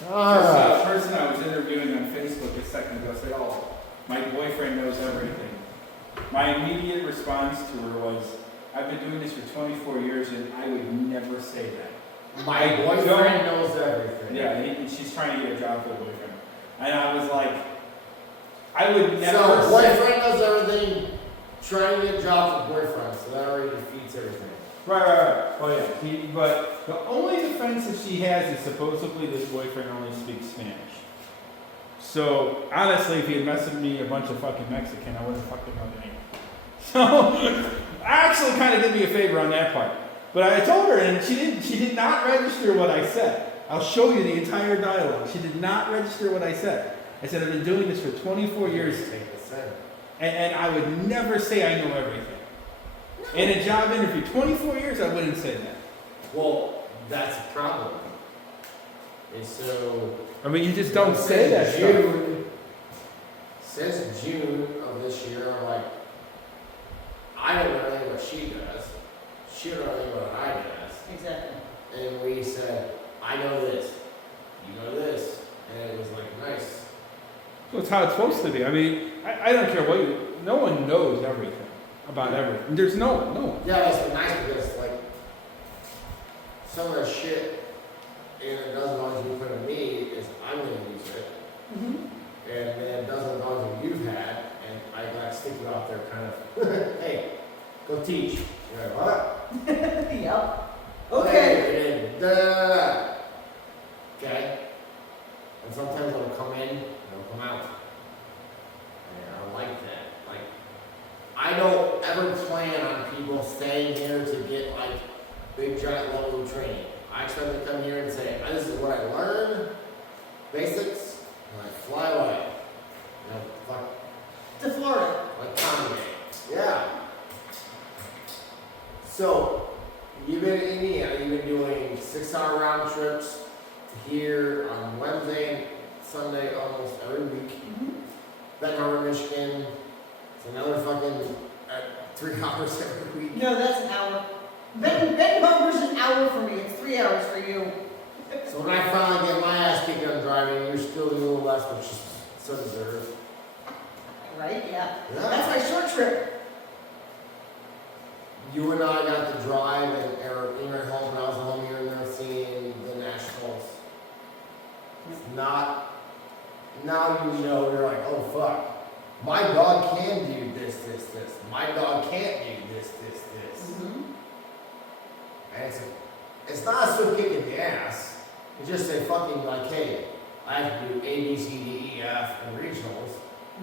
This person I was interviewing on Facebook a second ago said, "Oh, my boyfriend knows everything." My immediate response to her was, "I've been doing this for 24 years and I would never say that." My boyfriend knows everything. Yeah, and she's trying to get a job for a boyfriend. And I was like, I would never So, boyfriend knows everything, trying to get a job for boyfriend, so that already defeats everything. Right. Oh yeah, but the only defense that she has is supposedly this boyfriend only speaks Spanish. So, honestly, if he had messaged me a bunch of fucking Mexican, I wouldn't fucking know the name. So, actually kind of did me a favor on that part. But I told her, and she did not register what I said. I'll show you the entire dialogue. She did not register what I said. I said, I've been doing this for 24 years. And I would never say I know everything. In a job interview, 24 years, I wouldn't say that. Well, that's a problem. And so... I mean, you just don't say that stuff. Since June of this year, I'm like, I don't know anything what she does. She don't know anything what I does. Exactly. And we said, I know this, you know this, and it was like, nice. So it's how it's supposed to be. I mean, I don't care what you, no one knows everything about everything. There's no one. Yeah, it's been nice because, like, some of the shit in a dozen dogs you put in me is I'm going to use it. Mm-hmm. And then a dozen dogs that you've had, and I got to stick you out there kind of, hey, go teach. You're like, what? Yep. Okay. And then, okay. And sometimes it'll come in and it'll come out. And I like that. Like, I don't ever plan on people staying here to get like big giant level of training. I expect them to come here and say, this is what I learned, basics, and I fly away. You know, fuck. To Florida. Like Kanye. Yeah. So, you've been in Indiana, you've been doing 6-hour round trips to here on Wednesday and Sunday almost every week. Mm-hmm. Ben Harbor, Michigan, it's another fucking 3 hours every week. No, that's an hour. Ben Harbor's an hour for me. It's 3 hours for you. So when I finally get my ass kicked on driving, you're still doing a little less, which is so deserved. Right? Yeah. Yeah. That's my short trip. You and I got to drive and you were at home and I was at home here and there seeing the Nationals. It's not, now you know, you're like, oh fuck, my dog can do this. My dog can't do this. Mm-hmm. And it's not a swift kick in the ass. It's just a fucking like, hey, I have to do A, B, C, D, E, F in regionals,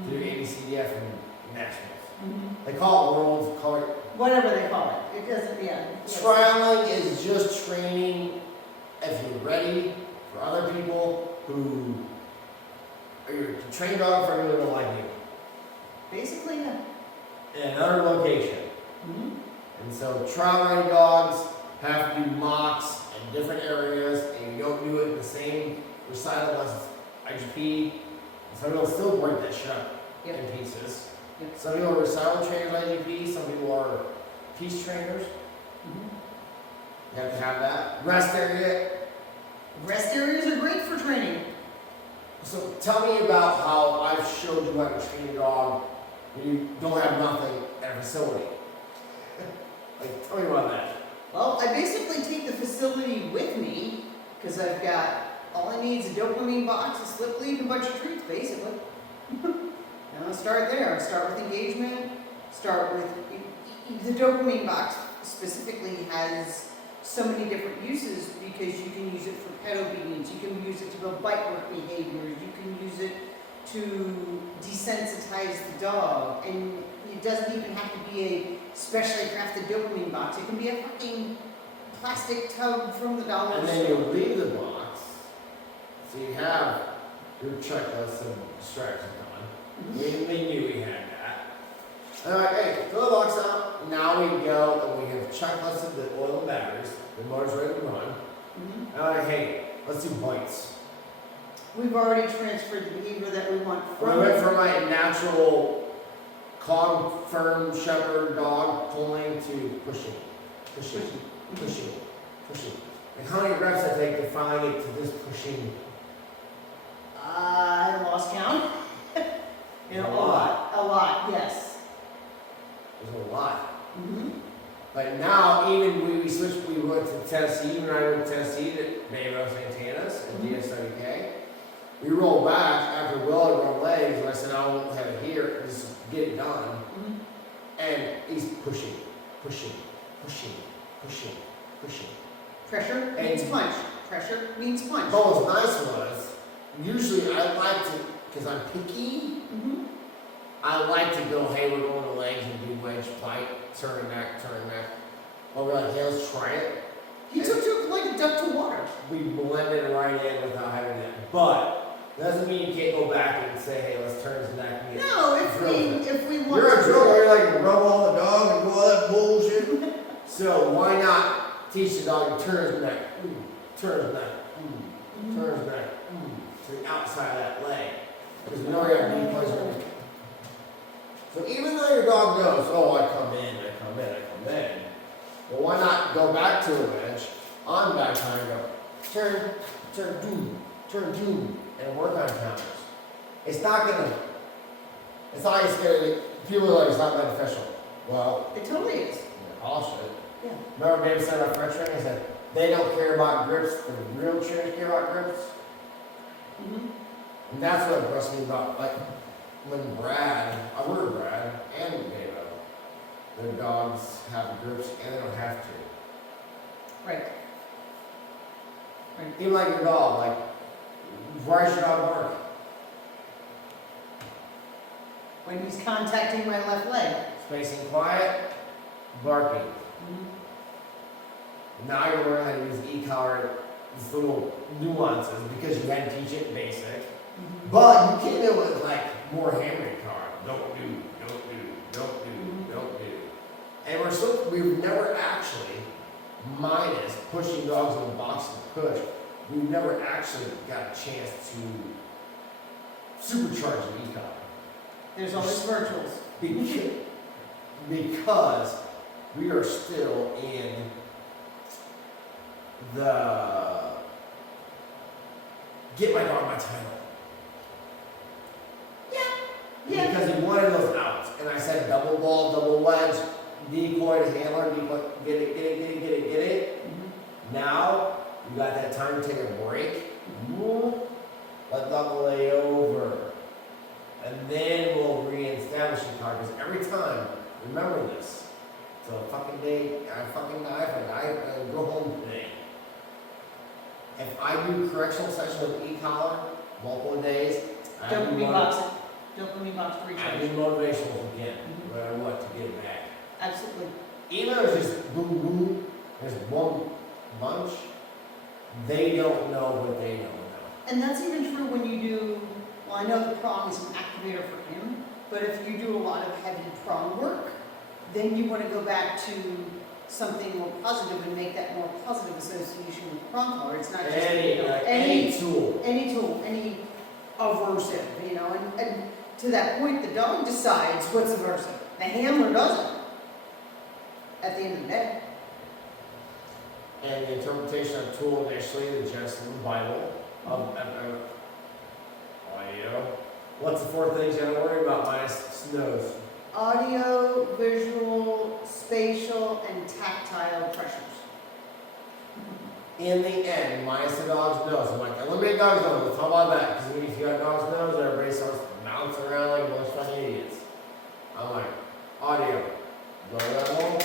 to do A, B, C, D, F in nationals. Mm-hmm. They call it worlds, call it. Whatever they call it. It doesn't, yeah. Trialing is just training if you're ready for other people who are your trained dog for everyone don't like you. Basically, yeah. In another location. Mm-hmm. And so trial riding dogs have to do mocks in different areas and you don't do it in the same recital as IGP. Some people still break that shit up in pieces. Yep. Some people are recital trainers IGP, some people are piece trainers. Mm-hmm. You have to have that. Rest area. Rest areas are great for training. So tell me about how I've showed you how to train a dog when you don't have nothing at a facility. Like, tell me about that. Well, I basically take the facility with me because I've got all I need is a dopamine box, a slip lead, and a bunch of treats, basically. And I'll start there. I start with engagement. Start with the dopamine box specifically has so many different uses because you can use it for pet obedience. You can use it to build bite work behaviors. You can use it to desensitize the dog, and it doesn't even have to be a specially crafted dopamine box. It can be a fucking plastic tub from the dollar store. And then you leave the box, so you have your checklist and distraction on. Mm-hmm. We knew we had that. And I'm like, hey, fill the box out. Now we go and we have checklisted the oil and batteries. The motor's ready to run. Mm-hmm. And I'm like, hey, let's do bites. We've already transferred the behavior that we want When I from went from my natural calm, firm shepherd dog pulling to pushing. Like how many reps I take to finally get to this pushing A lot, yes. There's a lot. Mm-hmm. But now, even when we switched, we went to Tennessee, even when I went to Tennessee to Mayo Santana's and DSWK. We rolled back after Will had run legs, and I said, I won't have it here, just get it done. Mm-hmm. And he's pushing. Pressure means punch. Pressure means punch. But what's nice was, usually I like to, because I'm picky, Mm-hmm. I like to go, hey, we're going to legs and do wedge, bite, turn back. Or we're like, hey, let's try it. He took you like a duck to water. We blended right in without having that. But, doesn't mean you can't go back and say, hey, let's turn his neck and get No, if we want You're a to. driller, you're like, rub on the dog and do all that bullshit. So why not teach the dog to turn his neck, turn his neck, turn his neck, to the outside of that leg. Because we know you're going to be pleasure. So even though your dog knows, oh, I come in. Well, why not go back to a wedge on back time and go, turn, doom, and work on counters. It's not gonna people are like, it's not beneficial. Well, It totally is. polish it. Yeah. Remember David said about French training? He said, they don't care about grips, the real trainers care about grips. Mm-hmm. And that's what impressed me about, like, when Brad and David, their dogs have grips and they don't have to. Right. Even like your dog, like, why should your dog bark? When he's contacting my left leg. Spacing quiet, barking. Mm-hmm. Now you're learning how to use e-collar, these little nuances because you had to teach it basic. Mm-hmm. But you can't do it with like more hammering collar. Don't do. And we've never actually, minus pushing dogs in the box to push, we've never actually got a chance to supercharge the e-collar. There's always virtuals. Because we are still in the get my dog my title. Yeah. Because he wanted those outs. And I said double ball, double wedge, decoy to handler, decoy, get it. Mm-hmm. Now, you got that time to take a break. Let dog lay over. And then we'll reestablish the car. Because every time, remember this, till the fucking day, I fucking die, if I die, I go home today. If I do correctional session with e-collar, multiple days, I do Dopamine box to recharge. I do motivational again, no matter what, to get it back. Absolutely. Even though it's just boom, boom, there's one bunch, they don't know what they don't know. And that's even true when you do, well, I know the prong is an activator for him, but if you do a lot of heavy prong work, then you want to go back to something more positive and make that more positive association with prong collar. It's not just Any tool. any aversive, and to that point, the dog decides what's aversive. The handler doesn't. At the end of the day. And the interpretation of tool initially, the Genesis of the Bible, of audio. What's the fourth thing you have to worry about minus nose? Audio, visual, spatial, and tactile pressures. In the end, minus the dog's nose. I'm like, eliminate dog's nose. Let's talk about that. Because if you got a dog's nose, everybody starts bouncing around like a bunch of fucking idiots. I'm like, audio. Low level.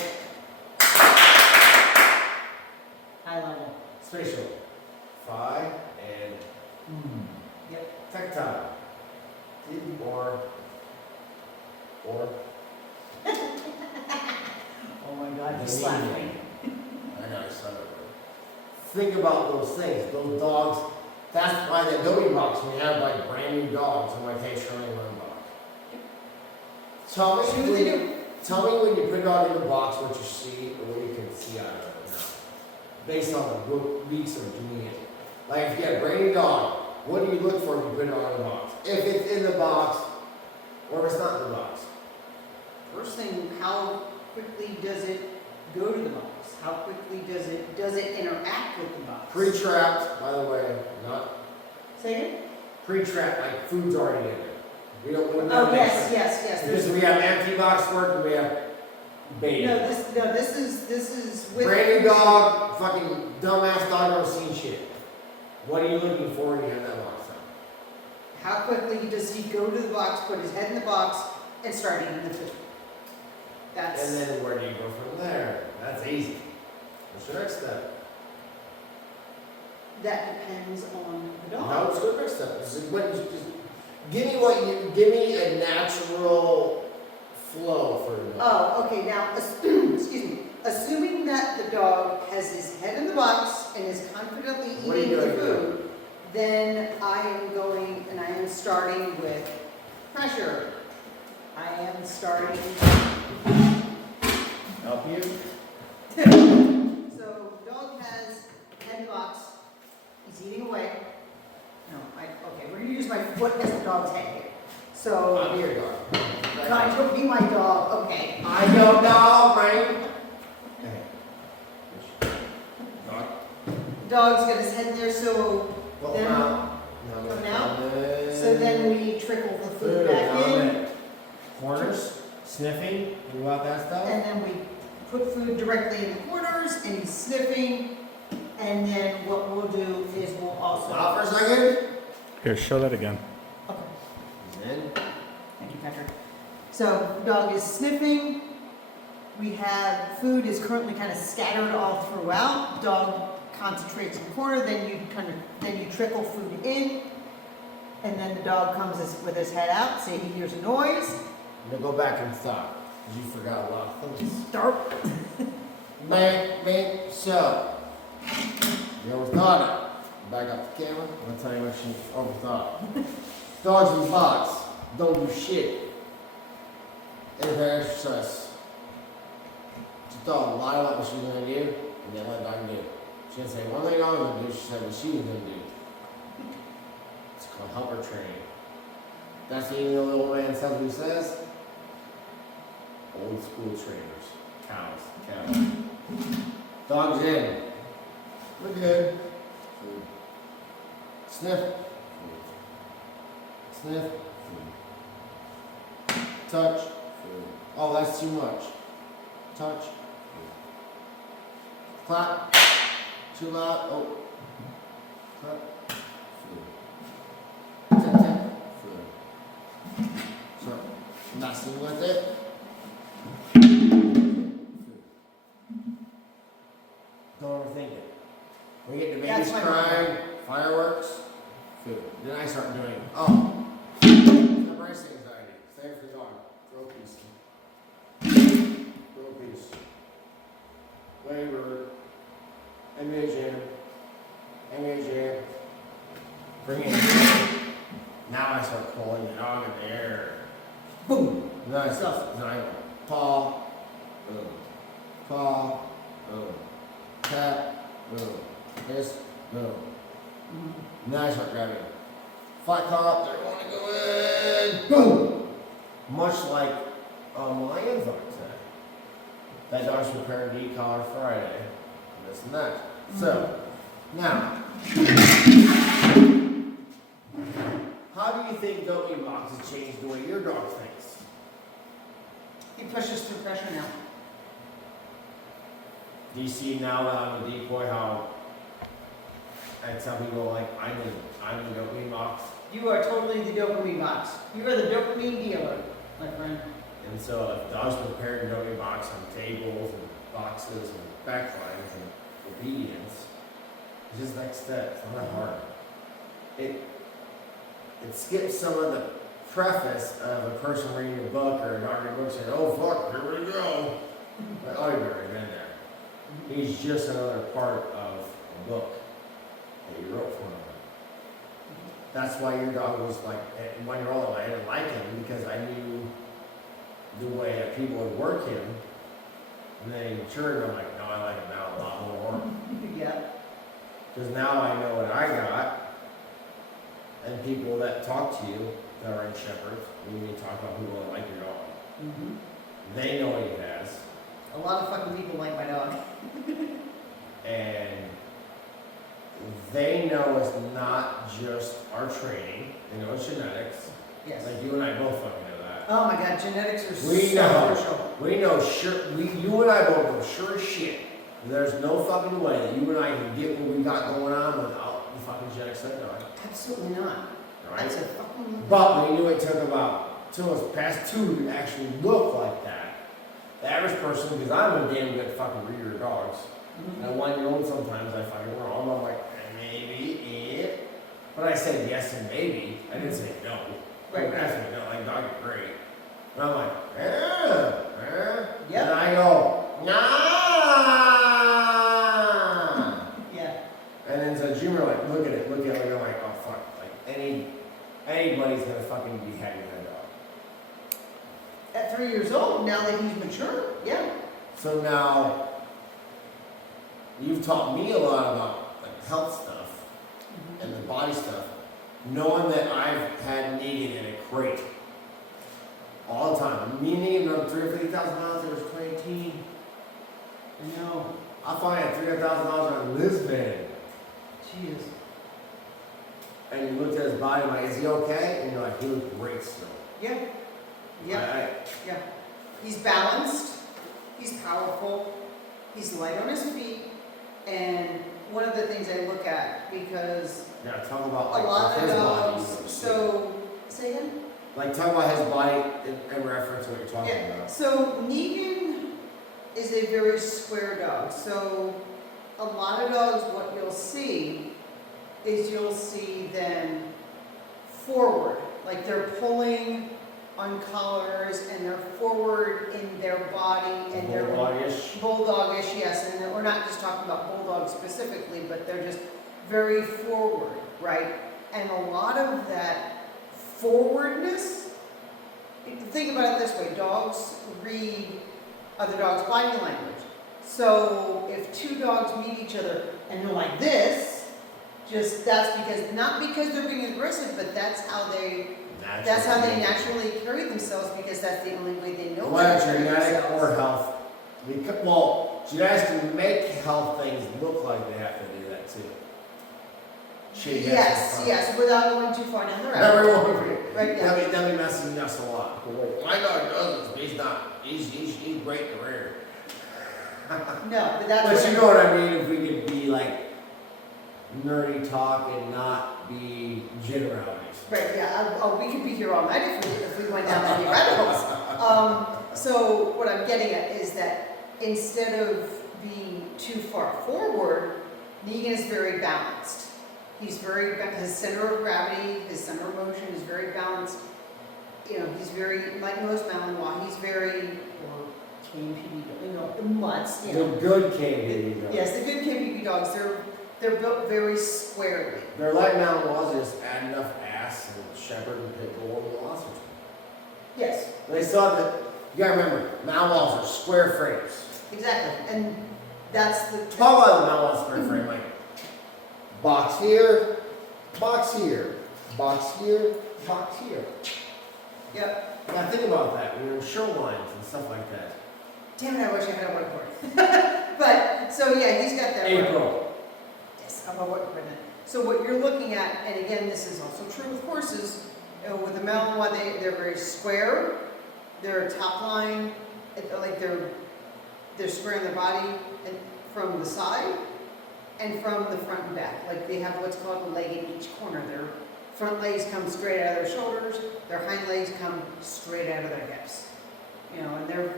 High level. Spatial. Phi and Yep. tactile. Or. Oh my God, The you slapped me. I know, I saw it. Think about those things. Those dogs. That's why the Adobe box, when you have like brand new dogs, I'm like, hey, Charline, run box. Tell me See what they do. Tell me when you put it out in the box what you see or what you can see out of it now. Based on the weeks of doing it. Like if you get a brand new dog, what do you look for when you put it out in the box? If it's in the box or if it's not in the box. First thing, how quickly does it go to the box? How quickly does it interact with the box? Pre-trapped, by the way, not Say again? pre-trapped, like food's already in there. We don't Oh, mix yes, it. yes. Because we have empty box work and we have baby. No, this is with. Brand new dog, fucking dumbass dog, never seen shit. What are you looking for when you have that box on? How quickly does he go to the box, put his head in the box, and start eating the food? That's. And then where do you go from there? That's easy. What's your next step? That depends on the dog. No, what's your next step? Just give me a natural flow for the dog. Oh, okay, now, excuse me, assuming that the dog has his head in the box and is confidently What are you eating the doing food, then I am going, and I am starting with pressure. I am starting, Help you? so dog has head in the box, he's eating away. No, okay, we're gonna use my foot as the dog's head here. So, I'm your dog. God, don't be my dog, okay. I'm your dog, right? Dog. Dog's got his head in there, so Well, then, now. coming out? So then we trickle the food back in, Corners, sniffing, you want that stuff? and then we put food directly in the corners, and he's sniffing, and then what we'll do is we'll also. Stop for a second. Here, show that again. Okay, Then, thank you, Patrick. So dog is sniffing, we have, food is currently kind of scattered all throughout, dog concentrates in the corner, then you trickle food in, and then the dog comes with his head out, say he hears a noise, now go back and stop, because you forgot a lot of things. start. Bang, so, you overthought it. Back up the camera, I'm gonna tell you what she overthought. Dogs in the box, don't do shit. Independent exercise. Just dog, lie about what she's gonna do, and then let the dog do it. She didn't say one thing I was gonna do, she said what she was gonna do. It's called helper training. That's what even the little man says what he says. Old school trainers. Cows, cattle. Dogs in. We're good. Food. Sniff. Food. Sniff. Food. Touch. Food. Oh, that's too much. Touch. Food. Clap. Too loud. Oh. Clap. Food. Tap, tap. Food. So, messing with it. Don't overthink it. We get the That's babies my crying, fireworks, food. Then I start doing, embrace anxiety. Same for the dog. Throw a piece. Throw a piece. Labor. MHM. Bring it in. Now I start pulling the dog in the air. Boom. Nice stuff. Then I go, paw, boom. Paw, boom. Tap, boom. This, boom. Now I start grabbing. Flat car up there, want to go in. Boom. Much like my invite today. That dog's preparing to eat collar Friday. And this and that. So, now, how do you think dopamine boxes change the way your dog thinks? He pushes through pressure now. Do you see now that I'm a decoy how I tell people like I'm the dopamine box? You are totally the dopamine box. You are the dopamine dealer, my friend. And so if dogs prepared a dopamine box on tables and boxes and backlines and obedience, it's just next step. It's not that hard. It skips some of the preface of a person reading a book or an art book saying, oh fuck, here we go. Like, oh, you've already been there. He's just another part of a book that you wrote for him. That's why your dog was like, and 1 year old, I didn't like him because I knew the way that people would work him. And then he matured, and I'm like, no, I like him now a lot more. Yeah. Because now I know what I got. And people that talk to you that are in shepherds, when you talk about people that like your dog, they know what he has. A lot of fucking people like my dog. And they know it's not just our training, they know it's genetics, Yes. Like you and I both fucking know that. Oh my God, genetics are We so know. crucial. We know you and I both know sure as shit. There's no fucking way that you and I can get what we got going on without the fucking genetics that dog. Absolutely not. Right? That's a fucking. But we knew it took about till us past 2 to actually look like that. The average person, because I'm a damn good fucking breeder of dogs. Mhm. And a 1-year-old sometimes I fucking wrong. I'm like, maybe it. But I said yes and maybe. I didn't say no. Right. Ask me no, like dog is great. And I'm like, yeah. Yep. And I go, nah. Yeah. And then so Junior like, look at it. I'm like, oh fuck. Like anybody's gonna fucking be happy with that dog. At 3 years old, now that he's mature, yeah. So now you've taught me a lot about like health stuff and the body stuff, knowing that I've had Negan in a crate all the time. Me and Negan run 350,000 miles. It was 2018. I know. I find at $300,000 on Lisbon. Jeez. And you looked at his body, like, is he okay? And you're like, he looks great still. Yeah. Yeah. Yeah. He's balanced. He's powerful. He's light on his feet. And one of the things I look at, because Yeah, talk about a like lot of his dogs, body. so, say again? Like talk about his body in reference to what you're talking Yeah, about. so Negan is a very square dog. So a lot of dogs, what you'll see is you'll see them forward, like they're pulling on collars and they're forward in their body and they're Bulldog-ish. bulldogish, yes. And we're not just talking about bulldogs specifically, but they're just very forward, right? And a lot of that forwardness, think about it this way, dogs read other dogs' body language. So if two dogs meet each other and they're like this, that's because, not because they're being aggressive, but that's how they naturally carry themselves, because that's the only way they know how Whether to carry genetic themselves. or health. Well, genetics can make health things look like they have to do that too. Yes, without going too far down the road. Everyone, Right, yeah. that'd be messing us a lot. My dog does this, but he's not. He's great in the rear. No, but that's But you know what I mean? If we could be like nerdy talk and not be generalities. right, yeah, we could be here all night if we went down any rabbit holes. So what I'm getting at is that instead of being too far forward, Negan is very balanced. He's his center of gravity, his center of motion is very balanced. You know, he's very, like most Malinois, he's very, or KPD, you know, the mutts, you know. The good KBD dogs. Yes, the good KPD dogs, they're built very squarely. They're like Malinois, they just add enough ass and shepherd and pit bull and velocity. Yes, They saw that, you gotta remember, Malinois are square frames. exactly, and that's the. Talk about the Malinois square frame, like box here, box here, box here, box here. Yep. Now think about that, when you're in shorelines and stuff like that. Damn it, I wish I had a whiteboard. But, so yeah, he's got that. April. Yes, I'm a whiteboard. So what you're looking at, and again, this is also true with horses, with the Malinois, they're very square, they're top line, like they're square in their body and from the side and from the front and back. Like they have what's called a leg in each corner. Their front legs come straight out of their shoulders, their hind legs come straight out of their hips. You know, and they're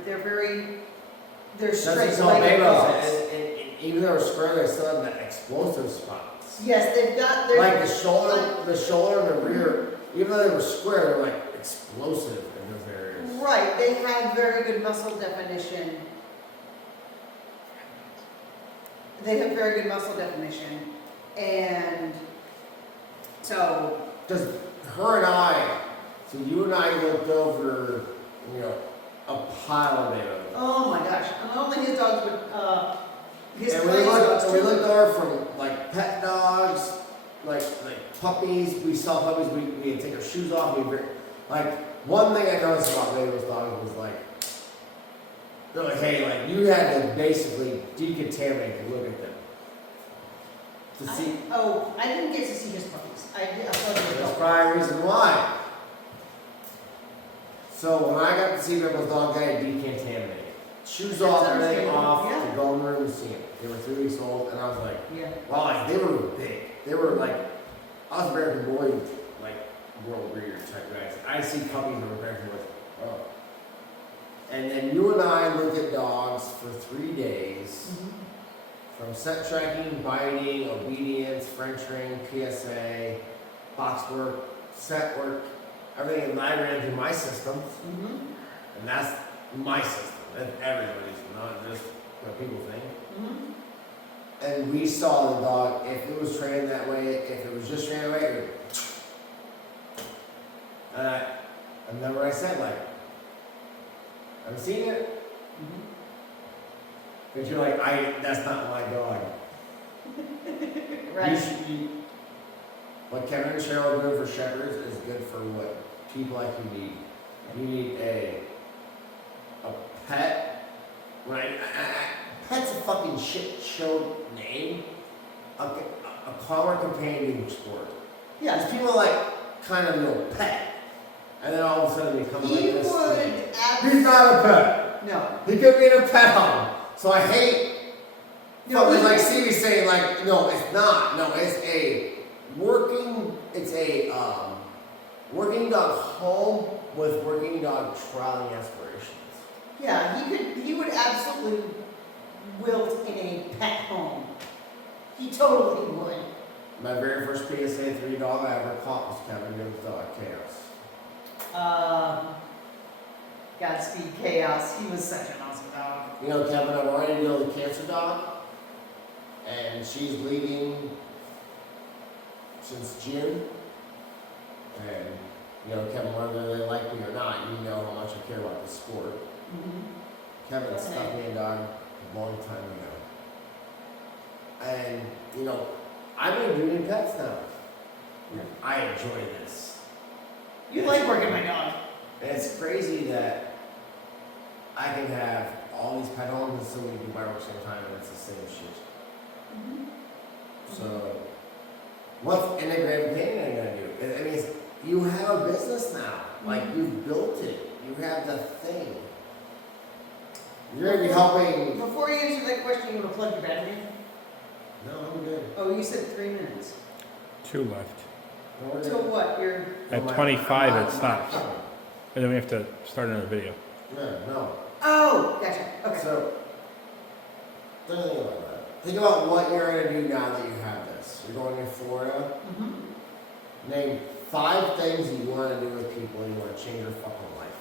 straight That's all legged dogs. and even though they're square, they still have that explosive spots. Yes, they've got their Like the shoulder and the rear, even though they were square, they're like explosive in those areas. right. They have very good muscle definition. They have very good muscle definition, and so Just her and I, so you and I looked over, you know, a pile of data. oh my gosh, not only his dogs, but his And Crouse dogs we too. looked over from like pet dogs, like puppies. We saw puppies. We'd take our shoes off. Like one thing I noticed about Baby's dogs was like, they're like, hey, like you had to basically decontaminate to look at them to see. I didn't get to see his puppies. I thought he was That's dogs. probably a reason why. So when I got to see Ripple's dog, I had decontaminated. Shoes off, That's everything understandable, off, yeah. to go in the room and see him. They were 3 weeks old, and I was like, Yeah. wow, like, they were big. They were like, I was American boy, like, world breeder type guys. I see puppies that were American boys. Oh. And then you and I looked at dogs for 3 days, from scent tracking, biting, obedience, French ring, PSA, box work, set work, everything, and I ran through my system, and that's my system. That's everybody's, not just what people think. And we saw the dog, if it was trained that way, if it was just trained that way, it would, and then what I said, like, I've seen it, but you're like, that's not my dog. Right. What Kevin and Cheryl are doing for shepherds is good for what people like you need. You need a pet. Pet's a fucking shit show name. A calmer companion sport. Yeah. Because people are like, kind of know pet. And then all of a sudden they come like He this. would He's not a pet. No. He could be in a pet home. So I hate. No, It's like Stevie saying like, no, it's not. No, it's a working dog home with working dog trialing aspirations. Yeah, he would absolutely wilt in a pet home. He totally would. My very first PSA 3 dog I ever caught was Kevin Gibbs' dog, Chaos. Godspeed Chaos. He was such an awesome dog. You know, Kevin, I've already dealt with a cancer dog, and she's bleeding since June. And, you know, Kevin, whether they like me or not, you know how much I care about this sport. Kevin stuck me a dog a long time ago. And, you know, I've been doing pets now. I enjoy this. You like working my dog. And it's crazy that I can have all these pet homes and so many people I work at the same time, and it's the same shit. So, what's Integrative Canine gonna do? I mean, you have a business now. Like, you've built it. You have the thing. You're gonna be helping. Before you answer that question, you want to plug your battery? No, I'm good. Oh, you said 3 minutes. 2 left. No, we're Till good. what? You're. At 25 it stops. And then we have to start another video. Yeah, no. Oh, gotcha. Okay. So, don't think about that. Think about what you're going to do now that you have this. You're going to Florida. Name 5 things that you want to do with people and you want to change their fucking life.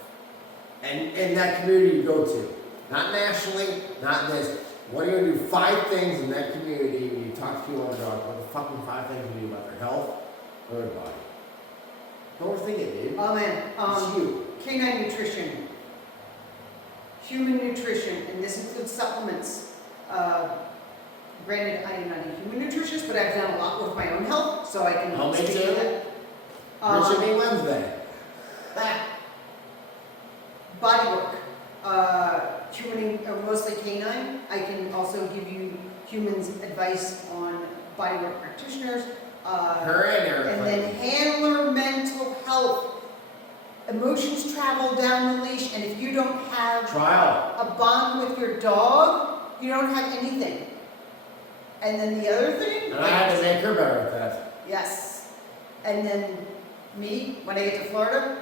And in that community you go to. Not nationally, not this. What are you going to do? 5 things in that community when you talk to people on the dog. What the fucking 5 things you do about their health or their body? Don't overthink it, dude. Oh man. It's you. Canine nutrition. Human nutrition, and this includes supplements. Granted, I am not a human nutritionist, but I've done a lot with my own health, so I can I'll make speak to it. that. Richard B. Wednesday. Body work. Human, mostly canine. I can also give you humans advice on body work practitioners. Her and Eric. And then handler mental health. Emotions travel down the leash, and if you don't have Trial. a bond with your dog, you don't have anything. And then the other thing, And I had to make her better at that. yes. And then me, when I get to Florida,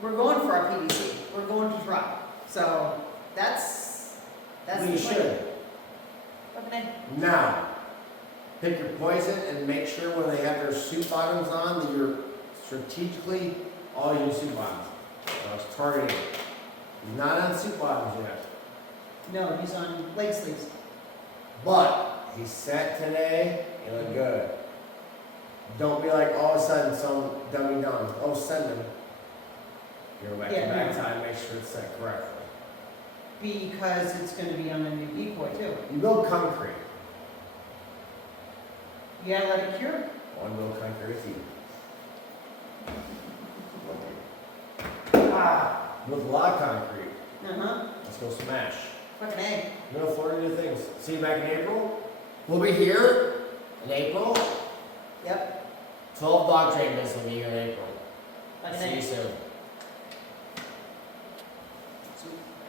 we're going for our PDC. We're going to try. So that's We the should. plan. Okay. Now, pick your poison and make sure when they have their suit bottoms on that you're strategically all your suit bottoms. I was targeting. He's not on suit bottoms yet. No, he's on leg sleeves. But he's set today. You look good. Don't be like all of a sudden some dummy dumb. Oh, send him. Go back to back time. Make sure it's set correctly. Because it's going to be on a new decoy too. You build concrete. You gotta let it cure. One build concrete with you. With a lot of concrete. Let's go smash. Fucking A. No Florida new things. See you back in April. We'll be here in April. Yep. 12 dog trainers will be here in April. Fucking See A. you soon. So